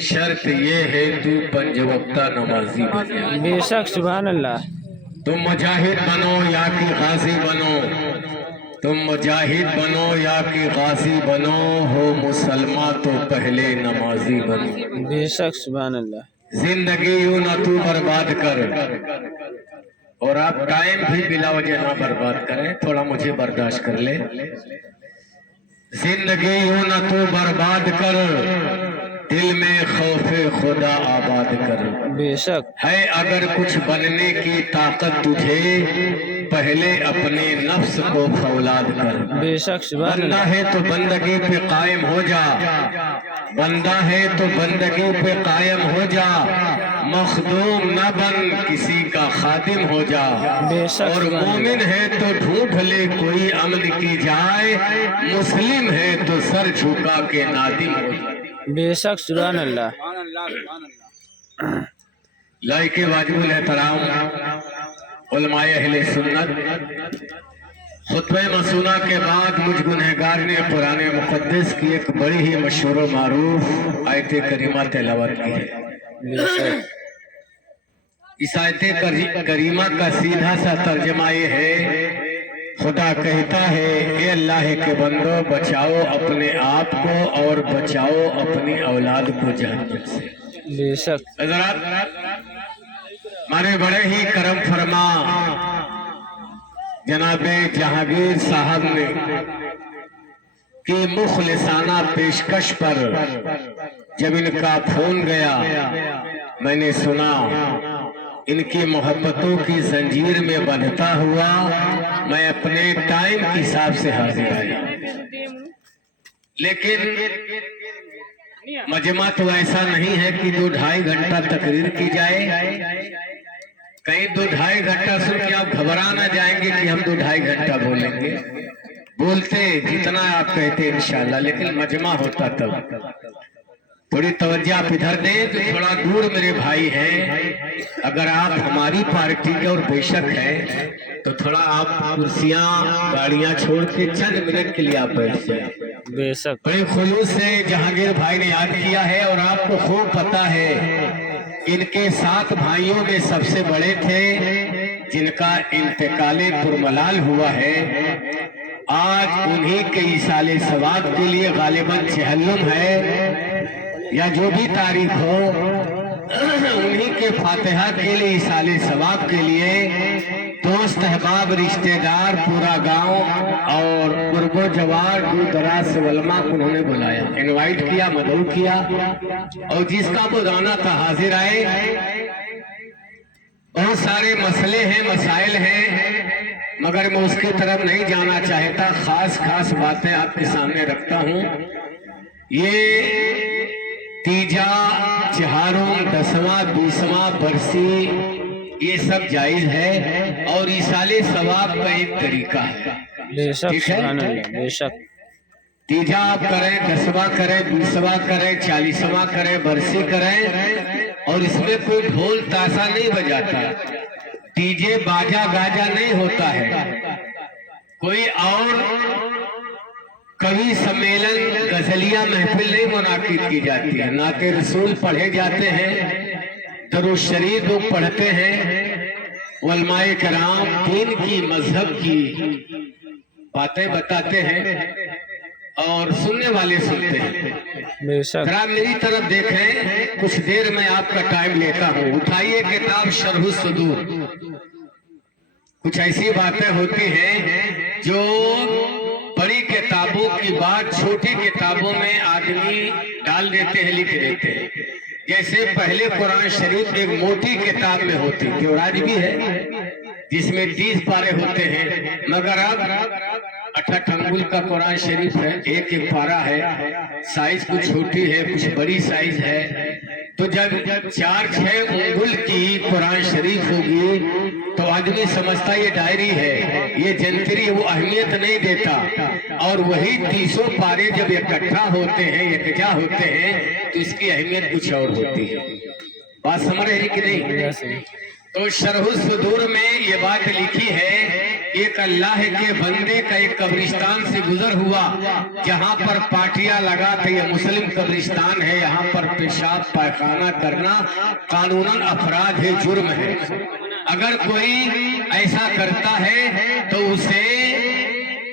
شرط یہ ہے تو پنج وقتہ نمازی بن جائے۔ بے شک سبحان اللہ۔ تم مجاہد بنو یا کہ غازی بنو، تم مجاہد بنو یا کہ غازی بنو، ہو مسلمان تو پہلے نمازی بنو۔ بے شک سبحان اللہ۔ زندگی یوں نہ تو برباد کر، اور آپ ٹائم بھی بلا وجہ نہ برباد کریں، تھوڑا مجھے برداشت کر لیں۔ زندگی یوں نہ تو برباد کر، دل میں خوف خدا آباد کر۔ بے شک ہے اگر کچھ بننے کی طاقت تجھے، پہلے اپنے نفس کو فولاد کر۔ بے شک سبحان بندہ اللہ۔ ہے تو بندگی پہ قائم ہو جا، بندہ ہے تو بندگی پہ قائم ہو جا، مخدوم نہ بن کسی کا خادم ہو جا۔ بے شک اور سبحان اللہ۔ مومن ہے تو ڈھونڈ لے کوئی عمل کی جائے، مسلم ہے تو سر جھکا کے نادم ہو جائے۔ بے شک سبحان اللہ۔ لائق واجب الاحترام علماء اہل سنت، خطبہ مسونہ کے بعد مجھ گنہگار نے قرآن مقدس کی ایک بڑی ہی مشہور و معروف آیت کریمہ تلاوت کی ہے۔ بے شک اس آیت کریمہ کا سیدھا سا ترجمہ یہ ہے، خدا کہتا ہے اے اللہ کے بندو، بچاؤ اپنے آپ کو اور بچاؤ اپنی اولاد کو جہنم سے۔ بے شک حضرات، ہمارے بڑے ہی کرم فرما جناب جہانگیر صاحب نے کی مخلصانہ پیشکش پر جب ان کا فون گیا، میں نے سنا، ان کی محبتوں کی زنجیر میں بندھتا ہوا میں اپنے ٹائم کے حساب سے حاضر آیا، لیکن مجمع تو ایسا نہیں ہے کہ 2-2.5 گھنٹہ تقریر کی جائے۔ کہیں 2-2.5 گھنٹہ سن کے آپ گھبرا نہ جائیں گے کہ ہم 2-2.5 گھنٹہ بولیں گے، بولتے جتنا آپ کہتے انشاءاللہ، لیکن مجمع ہوتا تب۔ تھوڑی توجہ آپ ادھر دیں تو تھوڑا دور میرے بھائی ہیں، اگر آپ ہماری پارٹی کے اور بے شک ہیں تو تھوڑا آپ کرسیاں گاڑیاں چھوڑ کے چند منٹ کے لیے آپ بیٹھ جائیں۔ بے شک بڑے خلوص سے جہانگیر بھائی نے یاد کیا ہے، اور آپ کو خوب پتا ہے ان کے 7 بھائیوں میں سب سے بڑے تھے جن کا انتقال پرملال ہوا ہے۔ آج انہی کے ایصال ثواب کے لیے غالباً چہلم ہے یا جو بھی تاریخ ہو، انہی کے فاتحہ کے لیے ایصال ثواب کے لیے دوست احباب رشتہ دار پورا گاؤں اور قرب و جوار دور دراز سے علماء کو انہوں نے بلایا، انوائٹ کیا، مدعو کیا، اور جس کا وہ گانا تھا حاضر آئے۔ بہت سارے مسئلے ہیں، مسائل ہیں، مگر میں اس کی طرف نہیں جانا چاہتا، خاص باتیں آپ کے سامنے رکھتا ہوں۔ یہ تیجا، چہارم، 10واں، 20واں برسی یہ سب جائز ہے، اور ایصال ثواب کا ایک طریقہ ہے۔ بے شک ٹھیک ہے؟ سبحان اللہ۔ بے شک تیجا آپ کریں، 10واں کریں، 20واں کریں، 40واں کریں، برسی کریں، اور اس میں کوئی ڈھول تاسا نہیں بجاتا، تیجے باجا گاجا نہیں ہوتا ہے، کوئی اور کبھی سمیلن غزلیہ محفل نہیں منعقد کی جاتی ہے، نعت رسول پڑھے جاتے ہیں، درود شریف لوگ پڑھتے ہیں، علماء کرام دین کی مذہب کی باتیں بتاتے ہیں اور سننے والے سنتے ہیں۔ بے شک ذرا میری طرف دیکھیں، کچھ دیر میں آپ کا ٹائم لیتا ہوں، اٹھائیے کتاب شرح الصدور۔ کچھ ایسی باتیں ہوتی ہیں جو بڑی کتابوں کی بات چھوٹی کتابوں میں آدمی ڈال دیتے ہیں، لکھ دیتے ہیں۔ جیسے پہلے قرآن شریف ایک موٹی کتاب میں ہوتی تھی، اور آج بھی ہے، جس میں 30 پارے ہوتے ہیں، مگر اب 8 انگل کا قرآن شریف ہے، ایک پارہ ہے، سائز کچھ چھوٹی ہے، کچھ بڑی سائز ہے۔ تو جب 4-6 انگل کی قرآن شریف ہوگی تو آدمی سمجھتا یہ ڈائری ہے، یہ جنتری، وہ اہمیت نہیں دیتا، اور وہی 30 پارے جب اکٹھا ہوتے ہیں، یکجا ہوتے ہیں، تو اس کی اہمیت کچھ اور ہوتی ہے۔ بات سمجھ رہے ہیں کہ نہیں؟ تو شرح الصدور میں یہ بات لکھی ہے ایک اللہ کے بندے کا ایک قبرستان سے گزر ہوا جہاں پر پاٹیا لگا تھا. یہ مسلم قبرستان ہے. یہاں پر پیشاب پائخانہ کرنا قانوناً افراد ہے, جرم ہے. اگر کوئی ایسا کرتا ہے تو اسے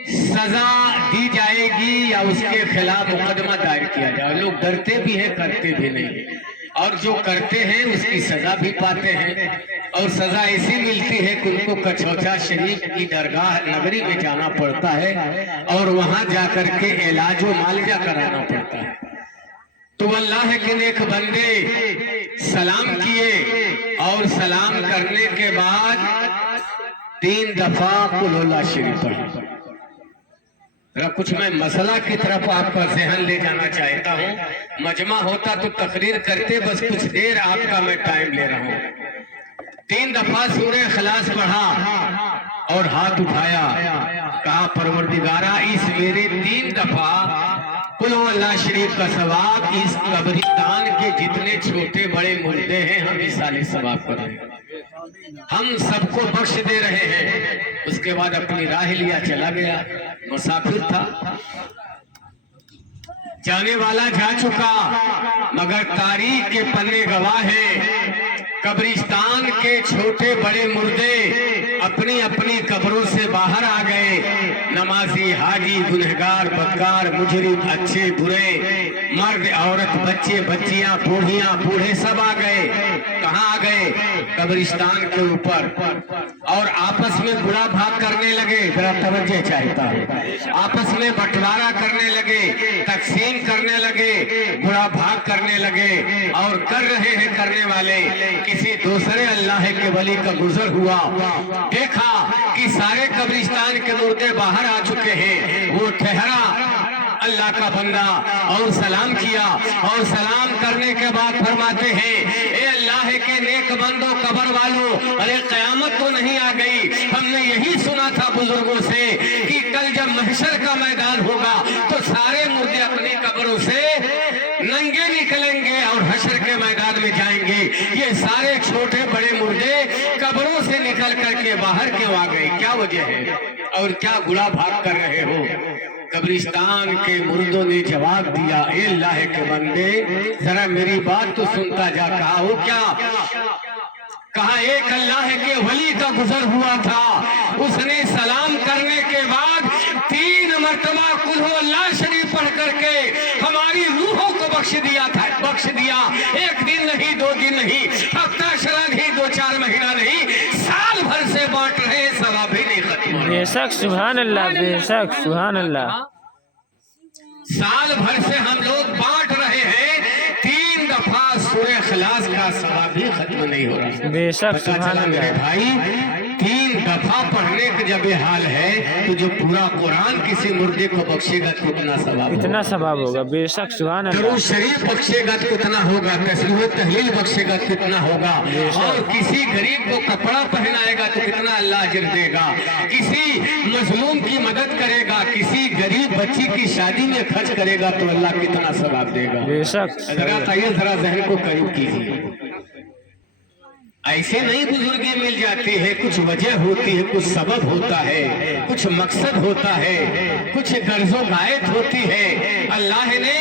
سزا دی جائے گی یا اس کے خلاف مقدمہ دائر کیا جائے. لوگ ڈرتے بھی ہیں, کرتے بھی نہیں, اور جو کرتے ہیں اس کی سزا بھی پاتے ہیں. اور سزا ایسی ملتی ہے کہ ان کو کچوچا شریف کی درگاہ نگری میں جانا پڑتا ہے اور وہاں جا کر کے علاج و معالجہ کرانا پڑتا ہے. تو اللہ کے نیک بندے سلام کیے اور سلام کرنے کے بعد 3 دفعہ قل اللہ شریف پڑھی. کچھ میں مسئلہ کی طرف آپ کا ذہن لے جانا چاہتا ہوں. مجمع ہوتا تو تقریر کرتے, بس کچھ دیر آپ کا میں ٹائم لے رہا ہوں. 3 دفعہ سورہ اخلاص پڑھا اور ہاتھ اٹھایا, کہا پروردگارہ اس میرے 3 دفعہ قل اللہ شریف کا ثواب اس قبرستان کے جتنے چھوٹے بڑے مردے ہیں ہم مثال ثواب کر رہے ہیں, ہم سب کو بخش دے رہے ہیں. اس کے بعد اپنی راہ لیا چلا گیا. مسافر تھا, جانے والا جا چکا, مگر تاریخ کے پنے گواہ ہیں. قبرستان کے چھوٹے بڑے مردے اپنی اپنی قبروں سے باہر آ گئے. نمازی, حاجی, گنہگار, بدکار, مجرم, اچھے برے, مرد عورت, بچے بچیاں, بوڑھیاں بوڑھے سب آ گئے. کہاں آ گئے؟ قبرستان کے اوپر. اور آپس میں برا بھاگ کرنے لگے. ذرا توجہ چاہتا ہوں. آپس میں بٹوارا کرنے لگے, تقسیم کرنے لگے, برا بھاگ کرنے لگے. اور کر رہے ہیں کرنے والے. کسی دوسرے اللہ کے ولی کا گزر ہوا, دیکھا کہ سارے قبرستان کے مردے باہر آ چکے ہیں. وہ ٹھہرا اللہ کا بندہ اور سلام کیا, اور سلام کرنے کے بعد فرماتے ہیں اے اللہ کے نیک بندوں قبر والوں, ارے قیامت تو نہیں آ گئی؟ ہم نے یہی سنا تھا بزرگوں سے کہ کل جب محشر کا میدان ہوگا تو سارے مردے اپنی قبروں سے ننگے نکلیں گے اور حشر کے میدان میں جائیں گے. یہ سارے چھوٹے بڑے مردے قبروں سے نکل کر کے باہر کیوں آ گئے؟ کیا وجہ ہے اور کیا گڑا بھاگ کر رہے ہو؟ قبرستان کے مردوں نے جواب دیا اے اللہ کے بندے ذرا میری بات تو سنتا جا. کہا وہ کیا؟ کہا ایک اللہ کے ولی کا گزر ہوا تھا, اس نے سلام کرنے کے بعد 3 مرتبہ قل ہو اللہ شریف پڑھ کر کے ہماری روحوں کو بخش دیا تھا. بخش دیا, 1 دن نہیں, 2 دن نہیں, ہفتہ شرح نہیں, 2-4 مہینہ نہیں, سال بھر سے بانٹ رہے, ثواب بھی نہیں ختم ہو رہا. بے شک سبحان اللہ, بے شک سبحان اللہ. سال بھر سے ہم لوگ بانٹ رہے ہیں, 3 دفعہ سورہ اخلاص کا ثواب بھی ختم نہیں ہو رہا. بے شک پتہ سبحان چلا میرے اللہ. بھائی 3 دفعہ پڑھنے کا جب یہ حال ہے تو جو پورا قرآن کسی مردے کو بخشے گا تو کتنا ثواب ہوگا؟ اتنا ثواب ہوگا. بے شک سبحان اللہ. درود شریف بخشے گا تو کتنا ہوگا؟ تسبیح و تحلیل بخشے گا تو کتنا ہوگا؟ اور کسی غریب کو کپڑا پہنائے گا تو کتنا اللہ اجر دے گا؟ کسی مظلوم کی مدد کرے گا, کسی غریب بچی کی شادی میں خرچ کرے گا تو اللہ کتنا ثواب دے گا؟ بے شک. ذرا ذہن کو قریب کیجیے. ایسے نہیں بزرگی مل جاتی ہے, کچھ وجہ ہوتی ہے, کچھ سبب ہوتا ہے, کچھ مقصد ہوتا ہے, کچھ غرض و غایت ہوتی ہے. اللہ نے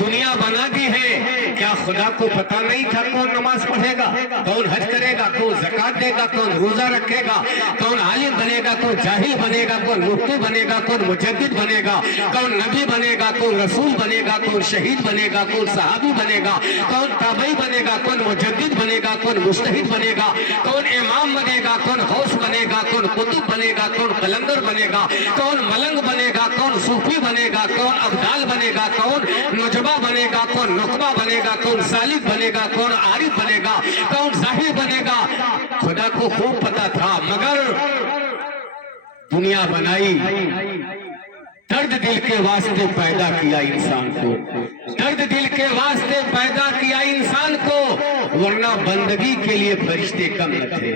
دنیا بنا دی ہے, کیا خدا کو پتہ نہیں تھا کون نماز پڑھے گا, کون حج کرے گا, کون زکات دے گا, کون روزہ رکھے گا, کون عالم بنے گا, کون جاہل بنے گا, کون مفتی بنے گا, کون مجدد بنے گا, کون نبی بنے گا, کون رسول بنے گا, کون شہید بنے گا, کون صحابی بنے گا, کون تابعی بنے گا, کون مجدد بنے گا, کون مجتہد بنے گا, کون امام بنے گا, کون غوث بنے گا, کون قطب بنے گا, کون قلندر بنے گا, کون ملنگ بنے گا, کون صوفی بنے گا, کون ابدال بنے گا, کون نجبہ بنے گا, کون نقبہ بنے گا, کون سالک بنے گا, کون عارف بنے گا, کون ظاہر بنے گا. خدا کو خوب پتا تھا, مگر دنیا بنائی, درد دل کے واسطے پیدا کیا انسان کو, درد دل کے واسطے پیدا کیا انسان کو, ورنہ بندگی کے لیے فرشتے کم نہ تھے.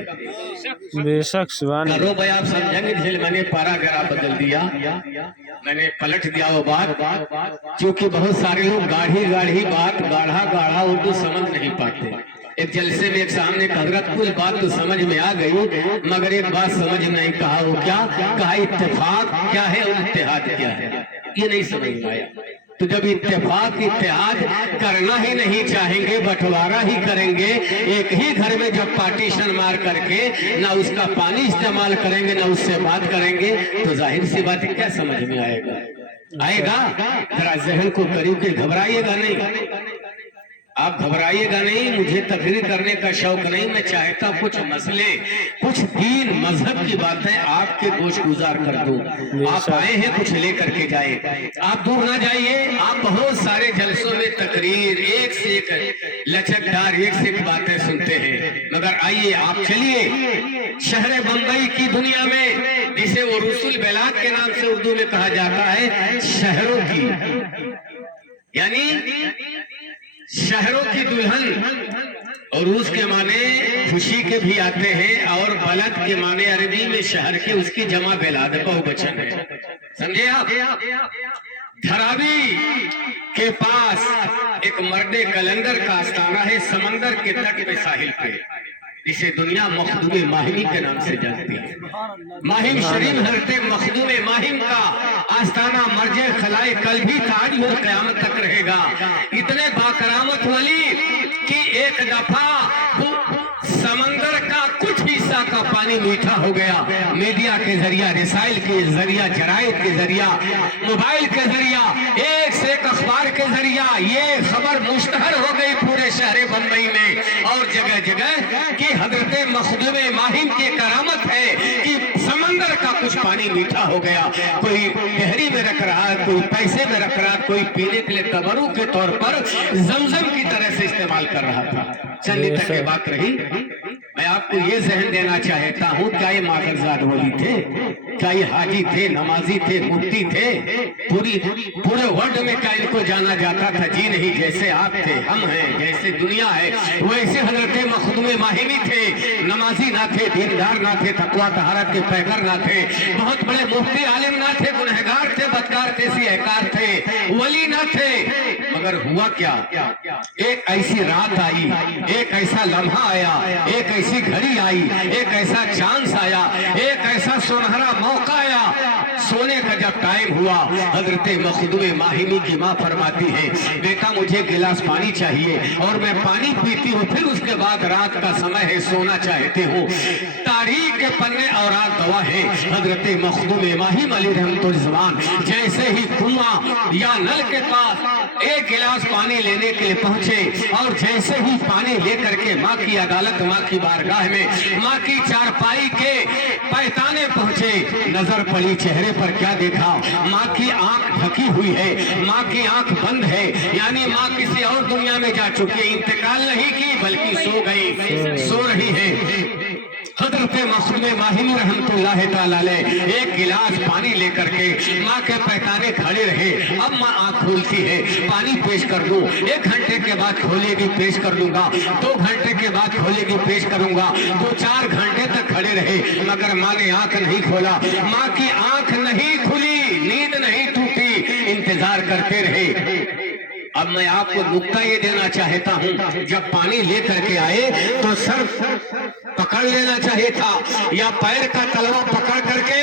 بے شک سبحان اللہ. کرو بھائی آپ سمجھیں گے, میں نے پیراگراف بدل دیا, میں نے پلٹ دیا وہ بات, کیونکہ بہت سارے لوگ گاڑھی بات, گاڑھا اردو سمجھ نہیں پاتے. ایک جلسے میں ایک سامنے کہ حضرت کل بات تو سمجھ میں آ گئی مگر ایک بات سمجھ نہیں، کہا وہ کیا؟ کہا اتفاق کیا ہے اور اتحاد کیا ہے، یہ نہیں سمجھ میں آیا۔ تو جب اتفاق اتحاد کرنا ہی نہیں چاہیں گے، بٹوارا ہی کریں گے، ایک ہی گھر میں جب پارٹیشن مار کر کے نہ اس کا پانی استعمال کریں گے نہ اس سے بات کریں گے تو ظاہر سی بات کیا سمجھ میں آئے گا؟ آئے گا؟ ذرا ذہن کو قریب کے گھبرائیے گا نہیں، آپ گھبرائیے گا نہیں، مجھے تقریر کرنے کا شوق نہیں، میں چاہتا کچھ مسئلے کچھ دین مذہب کی باتیں آپ کے گوش گزار کر دوں۔ آپ آئے ہیں کچھ لے کر کے جائیں، آپ دور نہ جائیے۔ آپ بہت سارے جلسوں میں تقریر ایک سے ایک لچکدار ایک سے ایک باتیں سنتے ہیں، مگر آئیے آپ چلیے شہر بمبئی کی دنیا میں جسے وہ رسول بلاد کے نام سے اردو میں کہا جاتا ہے، شہروں کی یعنی شہروں کی دلہن، اور اس کے معنی خوشی کے بھی آتے ہیں، اور بلد کے معنی عربی میں شہر کے اس کی جمع بلاد بہو بچن ہے، سمجھے آپ؟ دھرابی کے پاس ایک مرد کلندر کا آستانہ ہے، سمندر کے تٹ پہ ساحل پہ، جسے دنیا مخدوم ماہمی کے نام سے جانتی ہے۔ ماہم شریف حضرت مخدوم ماہم کا آستانہ مرجع خلائے کل بھی تاج اور قیامت تک رہے گا۔ اتنے باکرامت ولی کہ ایک دفعہ سمندر کا کچھ حصہ کا پانی میٹھا ہو گیا، میڈیا کے ذریعہ، رسائل کے ذریعہ، جرائد کے ذریعہ، موبائل کے ذریعہ، ایک سے ایک اخبار کے ذریعہ یہ خبر مشتہر ہو گئی پورے شہر بمبئی میں اور جگہ جگہ کہ حضرت مخدوم ماہم کی کرامت ہے کہ سمندر کا کچھ پانی میٹھا ہو گیا، کوئی گہری میں رکھ رہا ہے، کوئی پیسے میں رکھ رہا ہے، کوئی پینے کے لیے تبرک کے طور پر زمزم کی طرح سے استعمال کر رہا تھا۔ چند تک کی بات رہی، میں آپ کو یہ ذہن دینا چاہتا ہوں، کیا یہ ماغرزاد ولی تھے؟ کیا یہ حاجی تھے، نمازی تھے، مفتی تھے؟ پورے ورلڈ میں کیا ان کو جانا جاتا تھا؟ جی نہیں، جیسے آپ تھے، ہم ہیں، جیسے دنیا ہے ویسے حضرت مخدوم ماہمی تھے، نمازی نہ تھے، دیندار نہ تھے، تقویٰ طہارت کے پیکر نہ تھے، بہت بڑے مفتی عالم نہ تھے، گنہگار تھے، بدکار تھے، سیہکار تھے، ولی نہ تھے، مگر ہوا کیا؟ ایک ایسی رات آئی، ایک ایسا لمحہ آیا، ایک ایسی گھڑی آئی، ایک ایسا چانس آیا، ایک ایسا سنہرا موقع آیا، سونے کا جب ٹائم ہوا، حضرت مخدوم ماہمی کی ماں فرماتی ہے، بیٹا مجھے گلاس پانی چاہیے اور میں پانی پیتی ہوں، پھر اس کے بعد رات کا سمے ہے، سونا چاہتے ہوں۔ تاریخ کے پنے اور گواہ ہے، حضرت مخدوم ماہم علی رحمت الزمان جیسے ہی کنواں یا نل کے پاس ایک گلاس پانی لینے کے لیے پہنچے اور جیسے ہی پانی لے کر کے ماں کی عدالت، ماں کی بارگاہ میں، ماں کی چارپائی کے پہتانے پہنچے، نظر پڑی چہرے پر کیا دیکھا؟ ماں کی آنکھ ڈھکی ہوئی ہے، ماں کی آنکھ بند ہے، یعنی ماں کسی اور دنیا میں جا چکی، انتقال نہیں کی بلکہ سو گئی، سو رہی ہے۔ حضرت مخدوم ماہمی رحمت اللہ تعالی علیہ ایک گلاس پانی لے کر کے ماں کے پہتانے کھڑے رہے۔ اب ماں آنکھ کھولتی ہے، پانی پیش کر دوں، 1 گھنٹے کے بعد کھولے گی، پیش کر دوں گا، 2 گھنٹے کے بعد کھولے گی، پیش کروں گا، 2-4 گھنٹے تک کھڑے رہے مگر ماں نے آنکھ نہیں کھولا، ماں کی آنکھ نہیں کھلی، نیند نہیں ٹوٹی، انتظار کرتے رہے۔ اب میں آپ کو نکتہ یہ دینا چاہتا ہوں، جب پانی لے کر کے آئے تو سر پکڑ لینا چاہیے تھا یا پیر کا تلوا پکڑ کر کے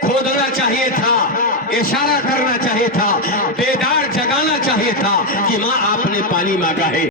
کھودنا چاہیے تھا، اشارہ کرنا چاہیے تھا، بیدار جگانا چاہیے تھا کہ ماں آپ نے پانی مانگا ہے۔